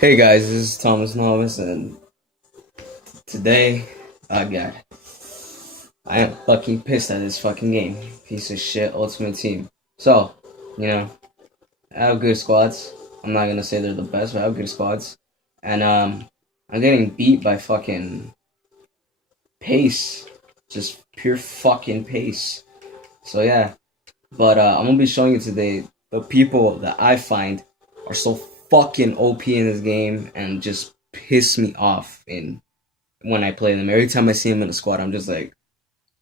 Hey guys, this is Thomas Novice, and today, God, I am fucking pissed at this fucking game. Piece of shit Ultimate Team. So, you know, I have good squads. I'm not gonna say they're the best, but I have good squads. And, I'm getting beat by fucking pace. Just pure fucking pace. So, yeah. But, I'm gonna be showing you today the people that I find are so fucking OP in this game and just piss me off when I play them. Every time I see them in a squad, I'm just like,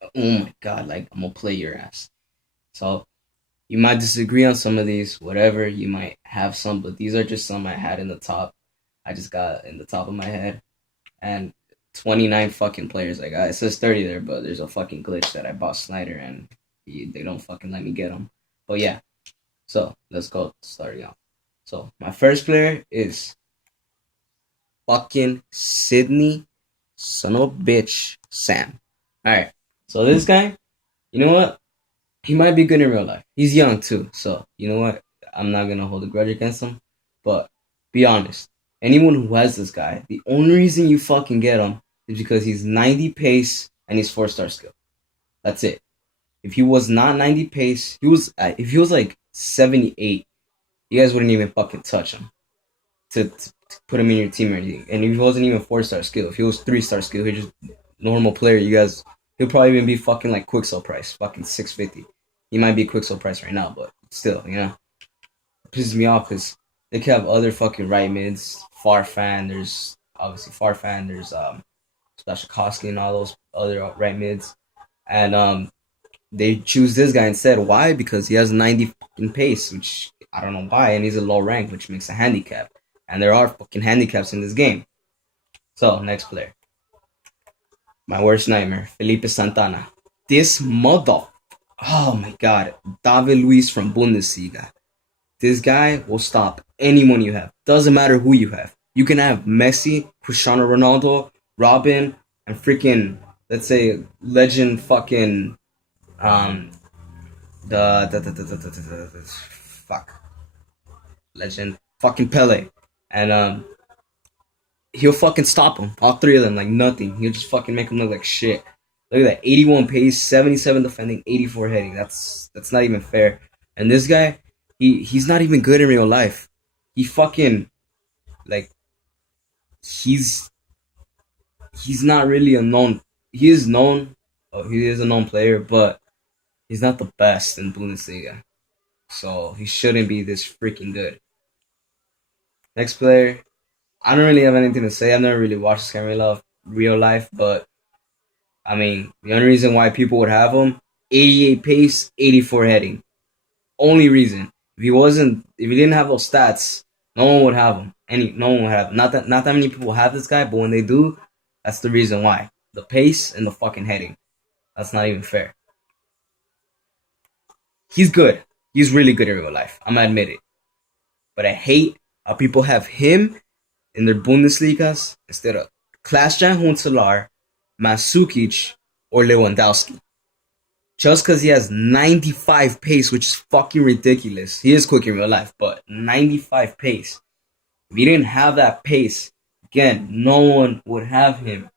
oh my god, like I'm gonna play your ass. So you might disagree on some of these, whatever. You might have some, but these are just some I had in the top. I just got in the top of my head, and 29 fucking players. Like it says 30 there, but there's a fucking glitch that I bought Snyder, and they don't fucking let me get them. But yeah, so let's go starting out. So my first player is fucking Sydney, son of a bitch, Sam. Alright, so this guy, you know what? He might be good in real life. He's young too, so you know what? I'm not gonna hold a grudge against him. But be honest, anyone who has this guy, the only reason you fucking get him is because he's 90 pace and he's 4-star skill. That's it. If he was not 90 pace, if he was like 78, you guys wouldn't even fucking touch him to put him in your team or anything. And if he wasn't even 4-star skill, if he was 3-star skill, he's just normal player. You guys, he'll probably even be fucking like Quicksell price, fucking 650. He might be Quicksell price right now, but still, it pisses me off because they could have other fucking right mids. Farfan, there's obviously Farfan, there's Splashikowski and all those other right mids, and they choose this guy instead. Why? Because he has 90 fucking pace, which I don't know why, and he's a low rank, which makes a handicap. And there are fucking handicaps in this game. So, next player. My worst nightmare, Felipe Santana. This mother. Oh my god. David Luiz from Bundesliga. This guy will stop anyone you have. Doesn't matter who you have. You can have Messi, Cristiano Ronaldo, Robin, and freaking, let's say, legend fucking, um, fuck. Legend fucking Pele. And, he'll fucking stop them. All three of them, like nothing. He'll just fucking make them look like shit. Look at that, 81 pace, 77 defending, 84 heading. That's not even fair. And this guy, he's not even good in real life. He fucking like he's he's not really a known. He is known. Oh, he is a known player, but he's not the best in Bundesliga. So he shouldn't be this freaking good. Next player, I don't really have anything to say. I've never really watched this guy in real life, but I mean, the only reason why people would have him, 88 pace, 84 heading. Only reason. If he didn't have those stats, no one would have him. No one would have him. Not that many people have this guy, but when they do, that's the reason why. The pace and the fucking heading. That's not even fair. He's good. He's really good in real life. I'm gonna admit it. But I hate how people have him in their Bundesligas instead of Klaas-Jan Huntelaar, Masukic, or Lewandowski. Just because he has 95 pace, which is fucking ridiculous. He is quick in real life, but 95 pace. If he didn't have that pace, again, no one would have him.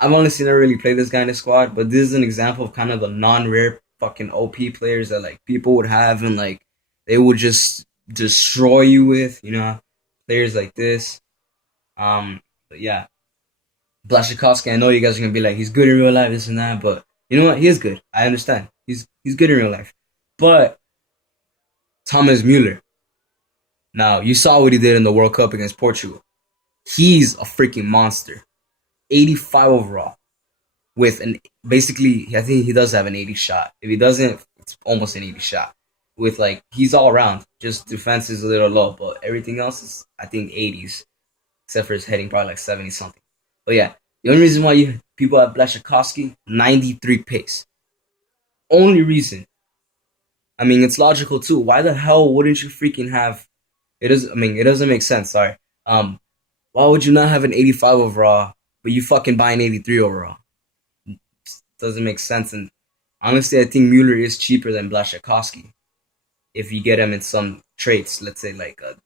I've honestly never really played this guy in a squad, but this is an example of kind of the non-rare fucking OP players that like people would have and like they would just destroy you with, players like this. But yeah, Blaszczykowski, I know you guys are gonna be like, he's good in real life, this and that, but you know what? He is good. I understand. He's good in real life. But Thomas Muller. Now, you saw what he did in the World Cup against Portugal. He's a freaking monster. 85 overall. With basically, I think he does have an 80 shot. If he doesn't, it's almost an 80 shot. With he's all around. Just defense is a little low, but everything else is, I think, 80s. Except for his heading, probably like 70 something. But yeah, the only reason why people have Blaszczykowski, 93 pace. Only reason. I mean, it's logical too. Why the hell wouldn't you freaking have? It doesn't make sense. Sorry. Why would you not have an 85 overall, but you fucking buy an 83 overall? It doesn't make sense. And honestly, I think Mueller is cheaper than Blaszczykowski. if you get him in some traits, let's say like a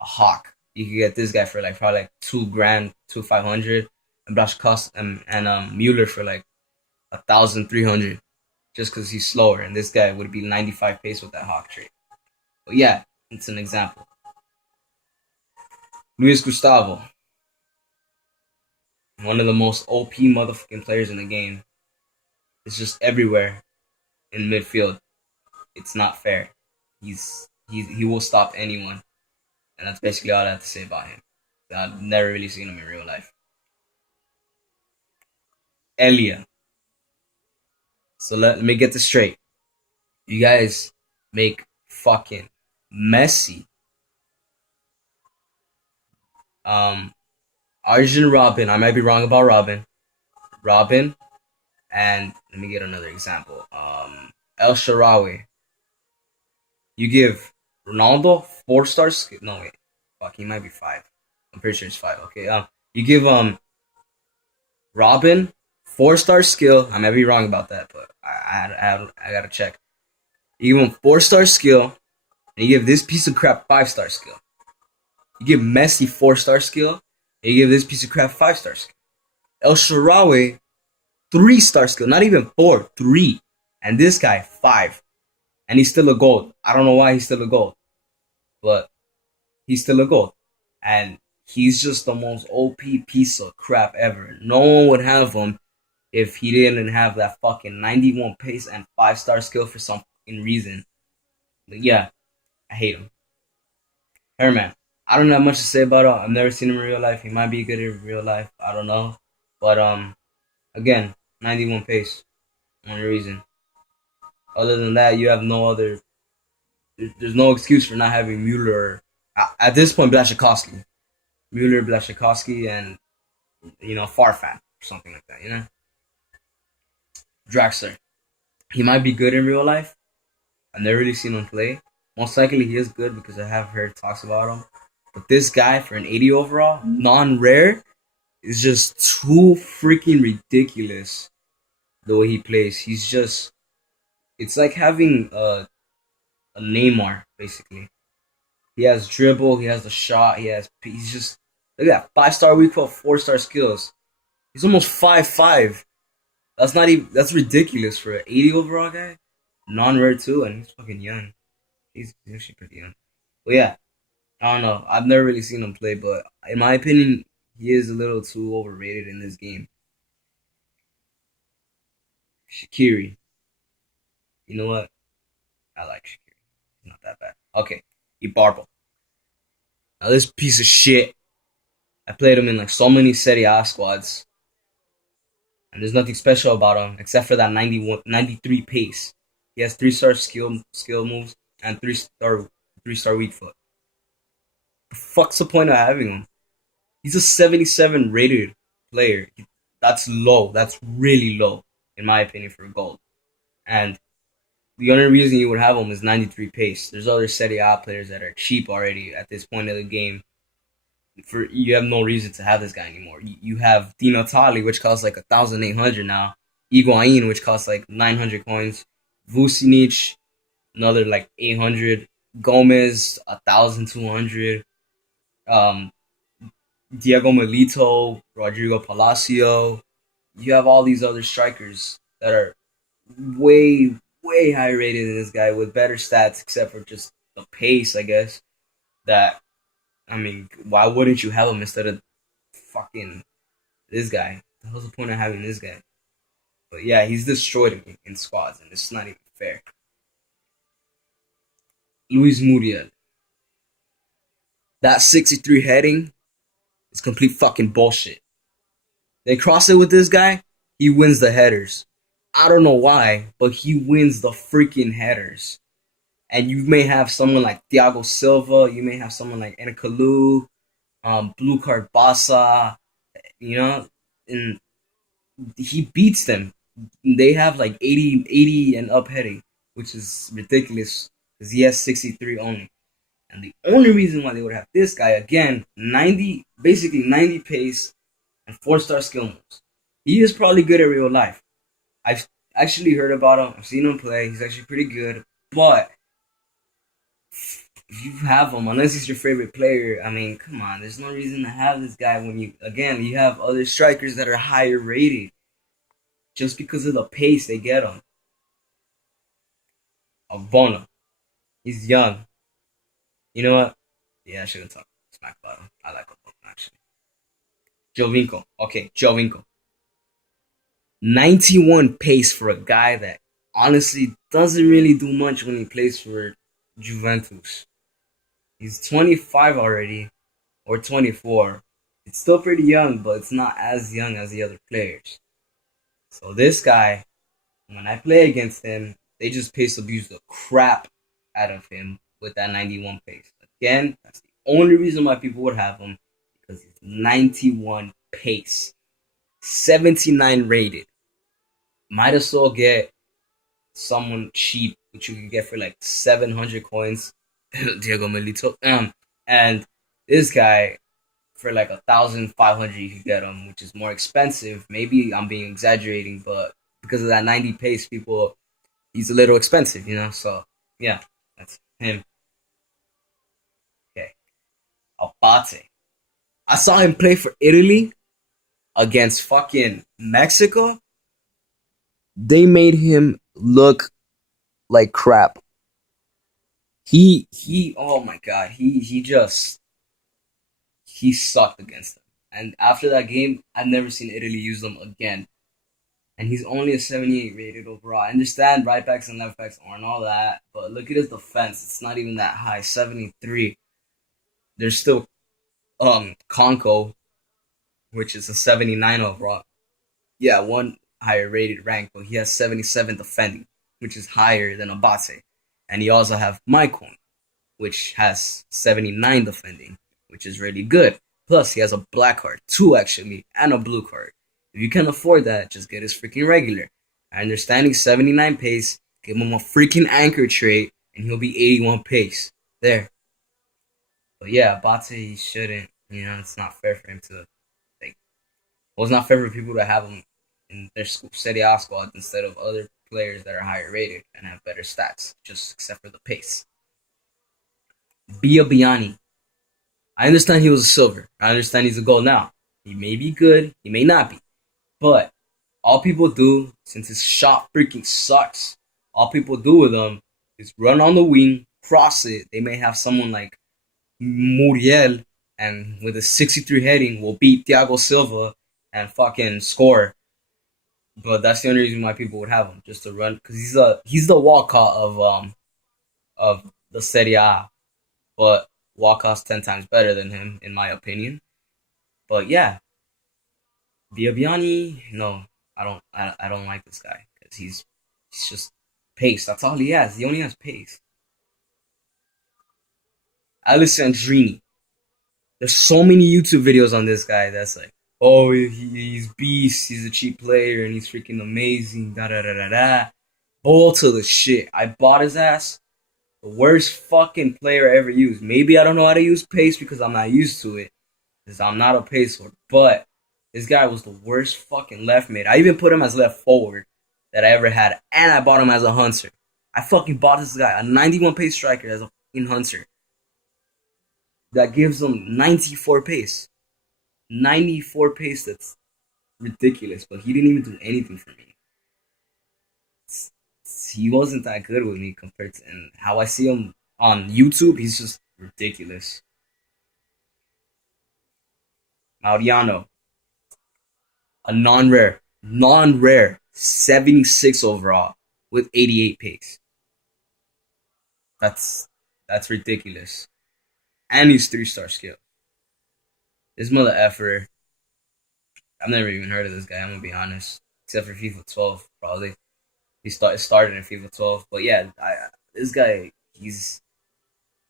hawk, you could get this guy for like probably like 2 grand, 2,500, and Blashkowski and Mueller for like 1,300, just because he's slower, and this guy would be 95 pace with that hawk trait. But yeah, it's an example. Luis Gustavo, one of the most OP motherfucking players in the game. It's just everywhere in midfield. It's not fair. He will stop anyone, and that's basically all I have to say about him. I've never really seen him in real life. Elia. So let me get this straight. You guys make fucking Messi, Arjun Robin. I might be wrong about Robin. Robin, and let me get another example. El Shaarawy. You give Ronaldo 4 star skill. No wait, fuck, he might be 5. I'm pretty sure it's 5. Okay, you give Robin 4 star skill. I might be wrong about that, but I gotta check. You give him 4 star skill, and you give this piece of crap 5 star skill. You give Messi 4 star skill, and you give this piece of crap 5 star skill. El Shaarawy 3 star skill, not even 4, 3, and this guy 5, and he's still a gold. I don't know why he's still a gold, but he's still a gold, and he's just the most OP piece of crap ever. No one would have him if he didn't have that fucking 91 pace and 5 star skill for some fucking reason. But yeah, I hate him. Herman, I don't have much to say about him. I've never seen him in real life. He might be good in real life. I don't know. But again, 91 pace. Only reason. Other than that, you have no other. There's no excuse for not having Mueller. At this point, Blashkowski. Mueller, Blashkowski, and Farfan or something like that. Draxler. He might be good in real life. I've never really seen him play. Most likely he is good because I have heard talks about him. But this guy for an 80 overall, non-rare, is just too freaking ridiculous the way he plays. It's like having a Neymar, basically. He has dribble, he has the shot, he's just, look at that, 5 star weak foot, 4 star skills. He's almost 5'5". That's ridiculous for an 80 overall guy. Non-rare too, and he's fucking young. He's actually pretty young. But yeah, I don't know. I've never really seen him play, but in my opinion, he is a little too overrated in this game. Shaqiri. You know what? I like Shaqiri. He's not that bad. Okay, Ibarbo. Now this piece of shit. I played him in like so many Serie A squads, and there's nothing special about him except for that 93 pace. He has 3 star skill moves and 3 star weak foot. The fuck's the point of having him? He's a 77 rated player. That's low. That's really low, in my opinion, for a gold. And the only reason you would have him is 93 pace. There's other Serie A players that are cheap already at this point of the game. You have no reason to have this guy anymore. You have Di Natale, which costs like 1,800 now. Higuain, which costs like 900 coins. Vucinic, another like 800. Gomez, 1,200. Diego Milito, Rodrigo Palacio. You have all these other strikers that are way, way higher rated than this guy with better stats, except for just the pace, I guess. Why wouldn't you have him instead of fucking this guy? The hell's the point of having this guy? But yeah, he's destroyed me in squads, and it's not even fair. Luis Muriel. That 63 heading is complete fucking bullshit. They cross it with this guy, he wins the headers. I don't know why, but he wins the freaking headers. And you may have someone like Thiago Silva, you may have someone like Enakalu, Blue Card Basa, and he beats them. They have like 80 and up heading, which is ridiculous because he has 63 only. And the only reason why they would have this guy, again, 90 pace and 4 star skill moves. He is probably good in real life. I've actually heard about him. I've seen him play. He's actually pretty good. But if you have him, unless he's your favorite player, I mean, come on. There's no reason to have this guy when you have other strikers that are higher rated just because of the pace they get on. Avona, he's young. You know what? Yeah, I shouldn't talk smack about him. I like Avona actually. Jovinko. Okay, Jovinko. 91 pace for a guy that honestly doesn't really do much when he plays for Juventus. He's 25 already, or 24. It's still pretty young, but it's not as young as the other players. So this guy, when I play against him, they just pace abuse the crap out of him with that 91 pace. Again, that's the only reason why people would have him, because he's 91 pace, 79 rated. Might as well get someone cheap, which you can get for like 700 coins. Diego Milito. And this guy for like 1,500 you could get him, which is more expensive. Maybe I'm being exaggerating, but because of that 90 pace, people he's a little expensive, you know. So yeah, that's him. Okay, Abate. I saw him play for Italy against fucking Mexico. They made him look like crap. He oh my god, he sucked against them. And after that game, I've never seen Italy use them again. And he's only a 78 rated overall. I understand right backs and left backs aren't all that, but look at his defense. It's not even that high, 73. There's still Conco, which is a 79 overall. Yeah, one higher rated rank, but he has 77 defending, which is higher than Abate. And he also have Maicon, which has 79 defending, which is really good. Plus, he has a black card, two actually, and a blue card. If you can afford that, just get his freaking regular. I understand he's 79 pace, give him a freaking anchor trait, and he'll be 81 pace. There. But yeah, Bate, he shouldn't. You know, it's not fair for him to, like, well, it's not fair for people to have him in their Serie A squad instead of other players that are higher rated and have better stats, just except for the pace. Biabiani. I understand he was a silver. I understand he's a gold now. He may be good, he may not be. But all people do, since his shot freaking sucks, all people do with him is run on the wing, cross it. They may have someone like Muriel, and with a 63 heading, will beat Thiago Silva and fucking score. But that's the only reason why people would have him, just to run, because he's the Walcott of the Serie A. But Walcott's 10 times better than him, in my opinion. But yeah, Biabiani, no, I don't like this guy because he's just pace. That's all he has. He only has pace. Alessandrini. There's so many YouTube videos on this guy that's like, oh, he's beast. He's a cheap player and he's freaking amazing. Da da da da da. Bull to the shit. I bought his ass. The worst fucking player I ever used. Maybe I don't know how to use pace because I'm not used to it. Because I'm not a pacer. But this guy was the worst fucking left mid. I even put him as left forward that I ever had. And I bought him as a hunter. I fucking bought this guy, a 91 pace striker, as a fucking hunter. That gives him 94 pace. 94 pace, that's ridiculous. But he didn't even do anything for me. He wasn't that good with me compared to, and how I see him on YouTube, he's just ridiculous. Mariano, a non-rare 76 overall with 88 pace. That's that's ridiculous. And he's 3-star skill. This mother effer, I've never even heard of this guy, I'm gonna be honest. Except for FIFA 12, probably. Started in FIFA 12. But yeah, this guy,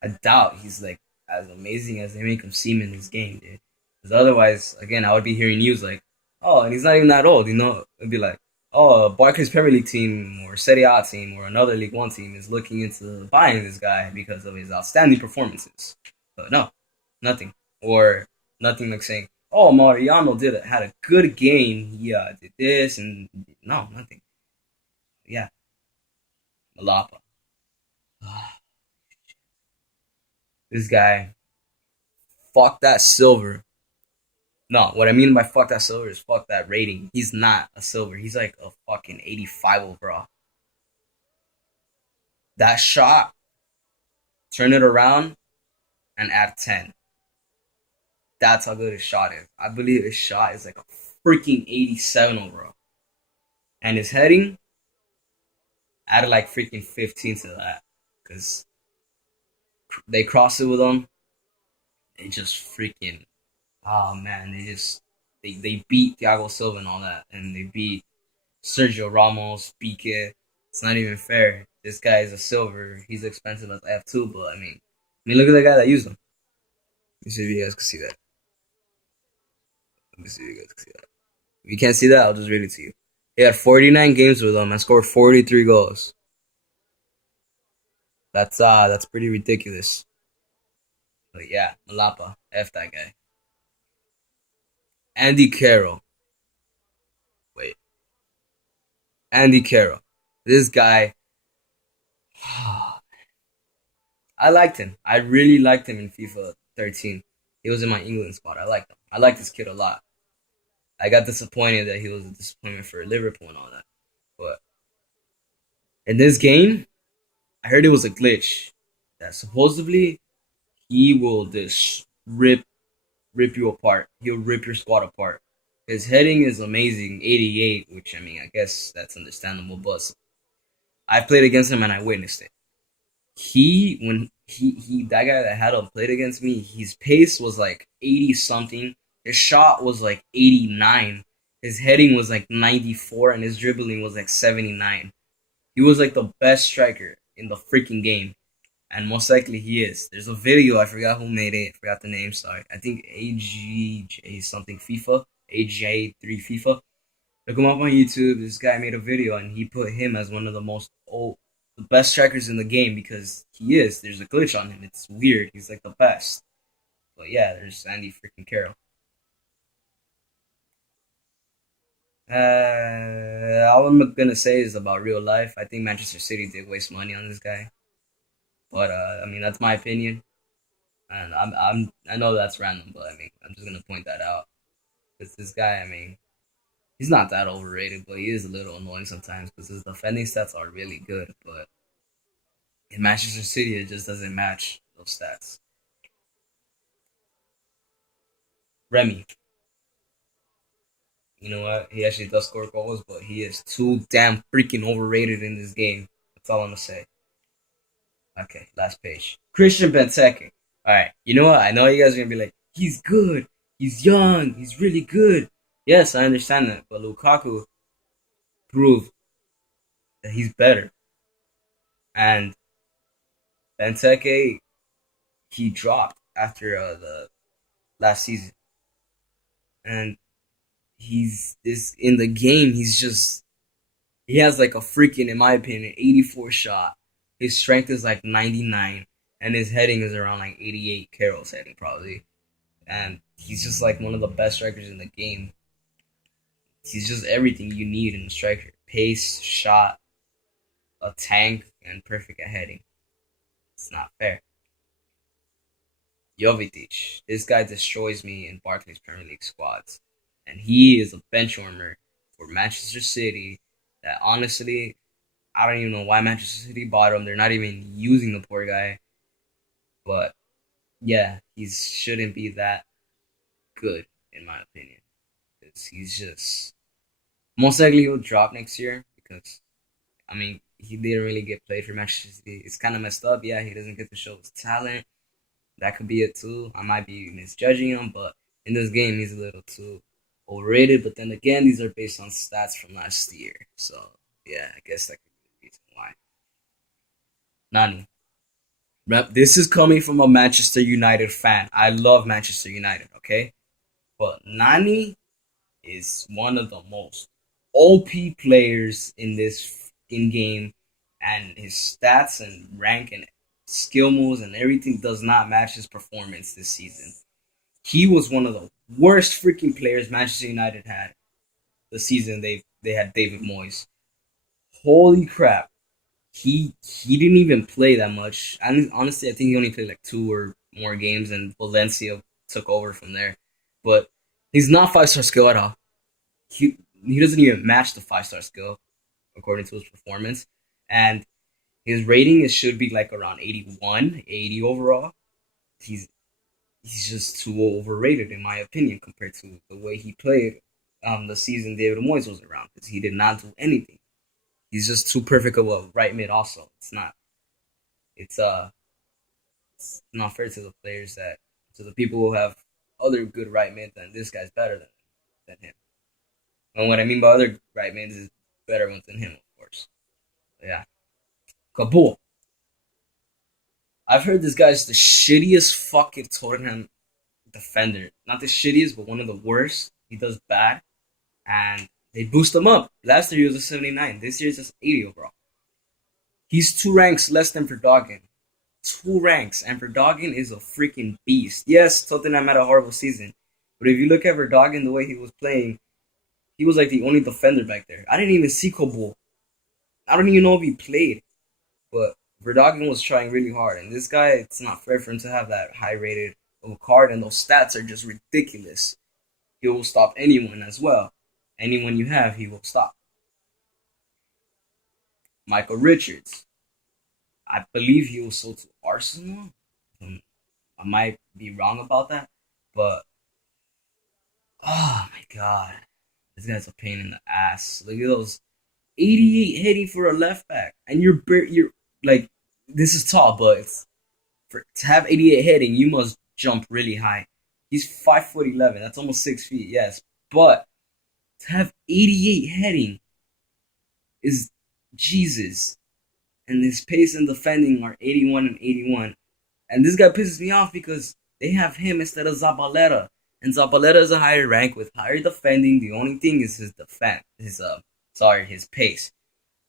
I doubt he's like as amazing as they make him seem in this game, dude. Because otherwise, again, I would be hearing news like, oh, and he's not even that old, you know? It'd be like, oh, a Barclays Premier League team or Serie A team or another League One team is looking into buying this guy because of his outstanding performances. But no, nothing. Or nothing like saying, oh, Mariano had a good game. He did this and no, nothing. Yeah, Malapa. This guy, fuck that silver. No, what I mean by fuck that silver is fuck that rating. He's not a silver. He's like a fucking 85 overall. That shot, turn it around and add 10. That's how good his shot is. I believe his shot is like a freaking 87 overall. And his heading, added like freaking 15 to that. Because they cross it with him. They just freaking, oh man, they beat Thiago Silva and all that. And they beat Sergio Ramos, Pique. It's not even fair. This guy is a silver. He's expensive as F2, but look at the guy that used him. Let me see if you guys can see that. Let me see if you guys can see that. If you can't see that, I'll just read it to you. He had 49 games with him and scored 43 goals. That's pretty ridiculous. But yeah, Malapa, F that guy. Andy Carroll. Wait. Andy Carroll. This guy, I liked him. I really liked him in FIFA 13. He was in my England squad. I liked him. I liked this kid a lot. I got disappointed that he was a disappointment for Liverpool and all that. But in this game, I heard it was a glitch that supposedly he will just rip you apart. He'll rip your squad apart. His heading is amazing, 88, which I guess that's understandable. But I played against him and I witnessed it. When he that guy that had him played against me, his pace was like 80 something. His shot was like 89. His heading was like 94, and his dribbling was like 79. He was like the best striker in the freaking game, and most likely he is. There's a video, I forgot who made it, I forgot the name. Sorry, I think AGJ something FIFA, AJ3 FIFA. Look him up on YouTube. This guy made a video and he put him as one of the best strikers in the game because he is. There's a glitch on him. It's weird. He's like the best. But yeah, there's Andy freaking Carroll. All I'm gonna say is about real life. I think Manchester City did waste money on this guy, but that's my opinion, and I know that's random, but I'm just gonna point that out because this guy, he's not that overrated, but he is a little annoying sometimes because his defending stats are really good, but in Manchester City it just doesn't match those stats. Remy, you know what? He actually does score goals, but he is too damn freaking overrated in this game. That's all I'm gonna say. Okay, last page. Christian Benteke. Alright, you know what? I know you guys are gonna be like, he's good, he's young, he's really good. Yes, I understand that, but Lukaku proved that he's better. And Benteke, he dropped after the last season. And he's this in the game, he has like a freaking, in my opinion, 84 shot. His strength is like 99, and his heading is around like 88. Carroll's heading probably, and he's just like one of the best strikers in the game. He's just everything you need in a striker: pace, shot, a tank, and perfect at heading. It's not fair. Jovetic, this guy destroys me in Barclays Premier League squads, and he is a bench warmer for Manchester City. That honestly, I don't even know why Manchester City bought him. They're not even using the poor guy. But yeah, he shouldn't be that good in my opinion. Because he's just most likely he'll drop next year because he didn't really get played for Manchester City. It's kind of messed up. Yeah, he doesn't get to show his talent. That could be it too. I might be misjudging him, but in this game he's a little too overrated. But then again, these are based on stats from last year. So yeah, I guess that could be the reason why. Nani. This is coming from a Manchester United fan. I love Manchester United, okay? But Nani is one of the most OP players in this in game, and his stats and rank and skill moves and everything does not match his performance this season. He was one of the worst freaking players Manchester United had the season they had David Moyes. Holy crap. he didn't even play that much. And honestly, I think he only played like 2 or more games, and Valencia took over from there. But he's not 5-star skill at all. He doesn't even match the 5-star skill according to his performance, and his rating is should be like around 81, 80 overall. He's he's just too overrated in my opinion compared to the way he played the season David Moyes was around because he did not do anything. He's just too perfect of a right mid. Also, it's uh it's not fair to the players that to the people who have other good right mids, and this guy's better than him. And what I mean by other right mids is better ones than him, of course. But yeah, Kabul. I've heard this guy's the shittiest fucking Tottenham defender. Not the shittiest, but one of the worst. He does bad, and they boost him up. Last year he was a 79. This year he's just 80 overall. He's 2 ranks less than Vertonghen. 2 ranks, and Vertonghen is a freaking beast. Yes, Tottenham had a horrible season, but if you look at Vertonghen the way he was playing, he was like the only defender back there. I didn't even see Kabul. I don't even know if he played, but Vertonghen was trying really hard, and this guy, it's not fair for him to have that high rated of a card, and those stats are just ridiculous. He will stop anyone as well. Anyone you have, he will stop. Michael Richards. I believe he was sold to Arsenal. I might be wrong about that, but oh my god, this guy's a pain in the ass. Look at those 88 heading for a left back, and you're like, this is tall, but to have 88 heading, you must jump really high. He's 5'11". That's almost 6 feet. Yes, but to have 88 heading is Jesus, and his pace and defending are 81 and 81. And this guy pisses me off because they have him instead of Zabaleta. And Zabaleta is a higher rank with higher defending. The only thing is his defense. His pace.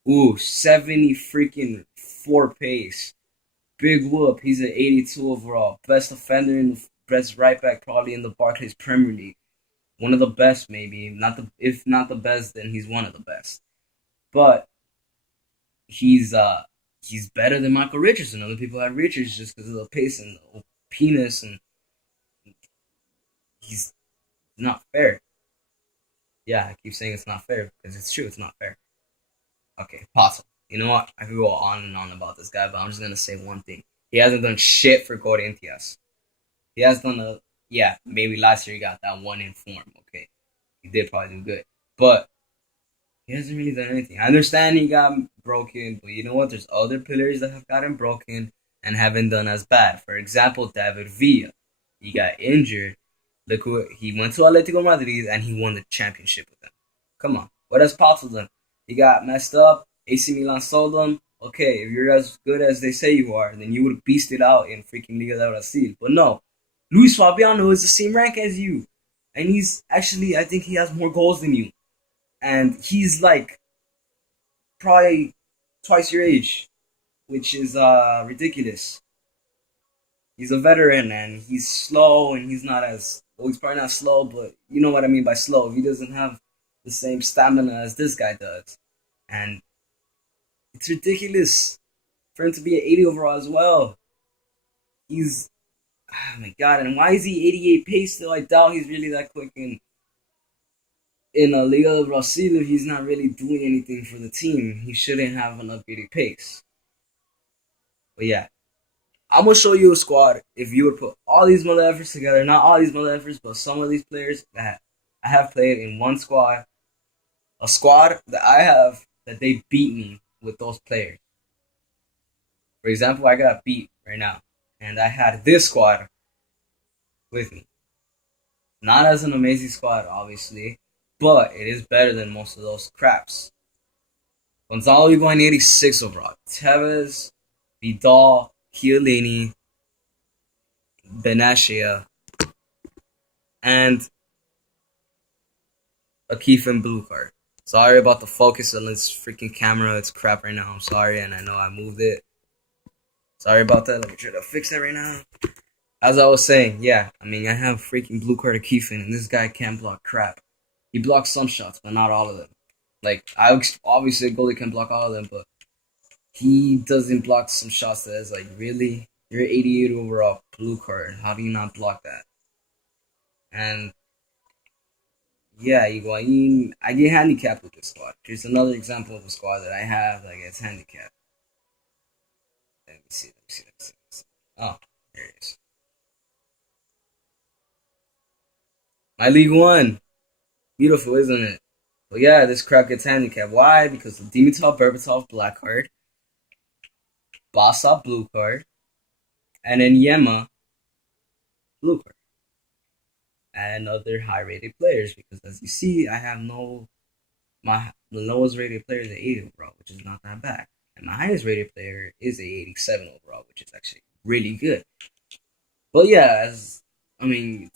Ooh, 70 freaking 4 pace. Big whoop. He's an 82 overall. Best defender in the best right back probably in the Barclays Premier League. One of the best, maybe. If not the best, then he's one of the best. But he's better than Michael Richardson. Other people have Richards just because of the pace and the penis, and he's not fair. Yeah, I keep saying it's not fair because it's true. It's not fair. Okay, possible. You know what? I could go on and on about this guy, but I'm just gonna say one thing. He hasn't done shit for Corinthians. He has done maybe last year he got that one in form. Okay, he did probably do good, but he hasn't really done anything. I understand he got broken, but you know what? There's other players that have gotten broken and haven't done as bad. For example, David Villa. He got injured. Look who he went to Atletico Madrid and he won the championship with them. Come on. What has Pato done? He got messed up. AC Milan sold him. Okay, if you're as good as they say you are, then you would beast it out in freaking Liga de Brasil. But no. Luis Fabiano is the same rank as you. And he's actually, I think he has more goals than you. And he's like probably twice your age, which is ridiculous. He's a veteran and he's slow, and he's not as well. He's probably not slow, but you know what I mean by slow. He doesn't have the same stamina as this guy does, and it's ridiculous for him to be an 80 overall as well. He's oh my god, and why is he 88 pace still? I doubt he's really that quick in a Liga de Brasil if he's not really doing anything for the team. He shouldn't have an upbeat pace. But yeah, I'm gonna show you a squad. If you would put all these efforts together, not all these efforts, but some of these players that I have played in one squad, a squad that I have that they beat me with those players. For example, I got beat right now, and I had this squad with me. Not as an amazing squad, obviously, but it is better than most of those craps. Gonzalo Higuain 86 overall. Tevez, Vidal, Chiellini, Benatia, and a Keith blue card. Sorry about the focus on this freaking camera. It's crap right now. I'm sorry, and I know I moved it. Sorry about that. Let me try to fix that right now. As I was saying, yeah, I mean, I have freaking blue card of Keith, and this guy can't block crap. He blocks some shots, but not all of them. Like, obviously, a goalie can block all of them, but he doesn't block some shots that is like, really? You're 88 overall blue card. How do you not block that? And yeah, Higuain, I get handicapped with this squad. Here's another example of a squad that I have that gets handicapped. Let me see, let me see, let me see. Let me see. Oh, here it is. My League One. Beautiful, isn't it? But yeah, this crap gets handicapped. Why? Because Dimitrov Berbatov black card, Bossa blue card, and then Yema blue card. And other high rated players because as you see, I have my lowest rated player is an 80 overall, which is not that bad. And my highest rated player is a 87 overall, which is actually really good. But yeah, as I mean,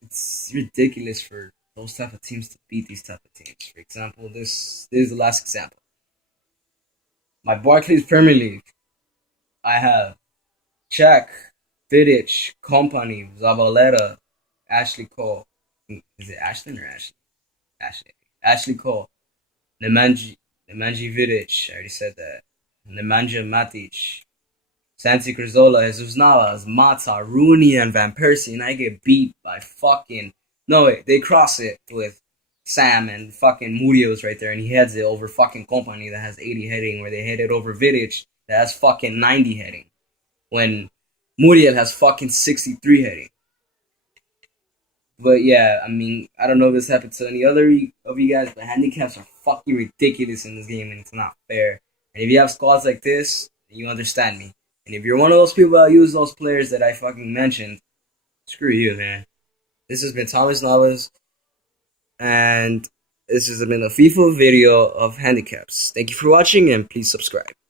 it's ridiculous for those type of teams to beat these type of teams. For example, this is the last example. My Barclays Premier League, I have Czech, Vidic, Company, Zabaleta, Ashley Cole. Is it Ashlyn or Ashley? Ashley. Ashley Cole. Nemanja Vidic. I already said that. Nemanja Matic. Santi Crizola, Jesus Navas, Mata, Rooney, and Van Persie, and I get beat by fucking. No, wait, they cross it with Sam and fucking Murio's right there, and he heads it over fucking Company that has 80 heading, where they head it over Vidic that has fucking 90 heading, when Muriel has fucking 63 heading. But yeah, I mean, I don't know if this happened to any other of you guys, but handicaps are fucking ridiculous in this game, and it's not fair. And if you have squads like this, you understand me. And if you're one of those people that use those players that I fucking mentioned, screw you, man. This has been Thomas Navas, and this has been a FIFA video of handicaps. Thank you for watching, and please subscribe.